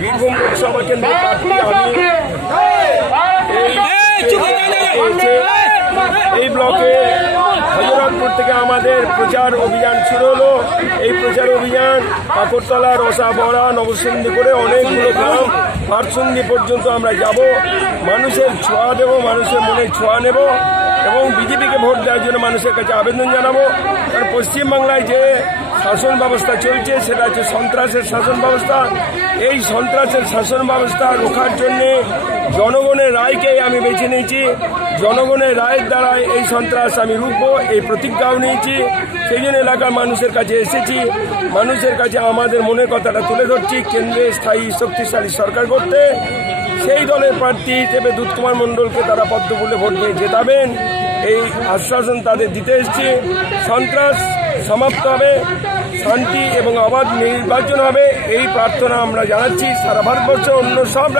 বীরভূম লোকসভা কেন্দ্রের প্রার্থী আমি এই ব্লকে হজরতপুর থেকে আমাদের প্রচার অভিযান শুরু হলো। এই প্রচার অভিযান কাকরতলা রসাবড়া নবসিন্ধি করে অনেকগুলো গ্রাম পারসন্দি পর্যন্ত আমরা যাব। মানুষের ছোঁয়া দেব, মানুষের মনে ছোঁয়া নেব এবং বিজেপিকে ভোট দেওয়ার জন্য মানুষের কাছে আবেদন জানাব। কারণ পশ্চিমবাংলায় যে শাসন ব্যবস্থা চলছে, সেটা হচ্ছে সন্ত্রাসের শাসন ব্যবস্থা। এই সন্ত্রাসের শাসন ব্যবস্থা রোখার জন্যে জনগণের রায়কে আমি বেছে নিয়েছি। জনগণের রায়ের দ্বারা এই সন্ত্রাস আমি রুখবো, এই প্রতিজ্ঞাও নিয়েছি। সেই জন্য এলাকার মানুষের কাছে এসেছি। মানুষের কাছে আমাদের মনের কথাটা তুলে ধরছি, কেন্দ্রে স্থায়ী শক্তিশালী সরকার করতে সেই দলের প্রার্থী হিসেবে দুধ কুমার মণ্ডলকে তারা পদ্ম বলে ভোট দিয়ে জেতাবেন। এই আশ্বাসন তাদের দিতে এসছে। সন্ত্রাস সমাপ্ত হবে, শান্তি এবং অবাধ নির্বাচন হবে, এই প্রার্থনা আমরা জানাচ্ছি। সারা ভারতবর্ষ অন্য সব